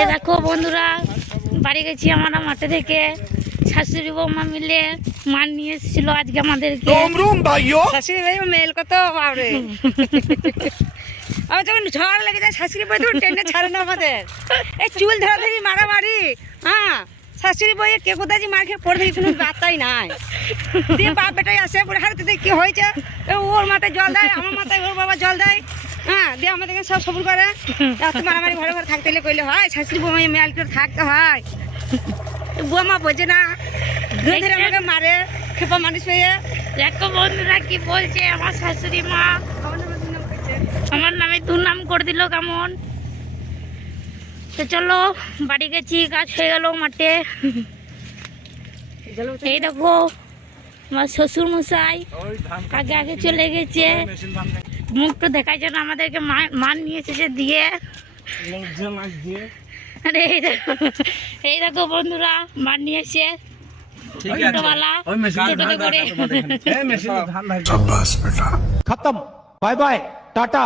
এই দেখো বন্ধুরা, বাড়ি গেছি আমরা মাঠে থেকে। শাশুড়ি বৌমা মিলে মাছ নিয়ে এসেছিল আজকে আমাদেরকে। শাশুড়ি ভাই মেল কত বাবরে। আমার যখন ঝড় লেগে যায় শাশুড়ি বই তো ট্রেনে ছাড়ে না আমাদের। এই চুল ধরা ধরি মারামারি। হ্যাঁ, শাশুড়ি বইয়ে কে কোথায় যে মার খেয়ে পড়ে দেখি কোনো বার্তাই নাই। দিয়ে বাপ বেটাই আসে পরে হারতে দেখি কি হয়েছে, ওর মাথায় জল দেয়, আমার মাথায় ওর বাবা জল দেয়। হ্যাঁ, দিয়ে আমাদেরকে সব সবুর করে। এত মারামারি ঘরে ঘরে থাকতে কইলে হয়, শাশুড়ি বৌমা মেল করে থাকতে হয়। বৌমা বোঝে না, ধরে ধরে আমাকে মারে খেপা মানুষ হয়ে। দেখো বন্ধুরা কি বলছে আমার শাশুড়ি মা, আমার নামে দুর্নাম করে দিল কেমন। তো চলো বাড়ি গেছি, কাজ হয়ে গেল মাঠে। এই দেখো আমার শ্বশুর মশাই আগে আগে চলে গেছে, মুখটা দেখার জন্য আমাদেরকে মান নিয়ে এসেছে দিয়ে। আরে এই দেখো বন্ধুরা, মান নিয়ে এসে টোটোতে করে। खत्म, बाय बाय, टाटा।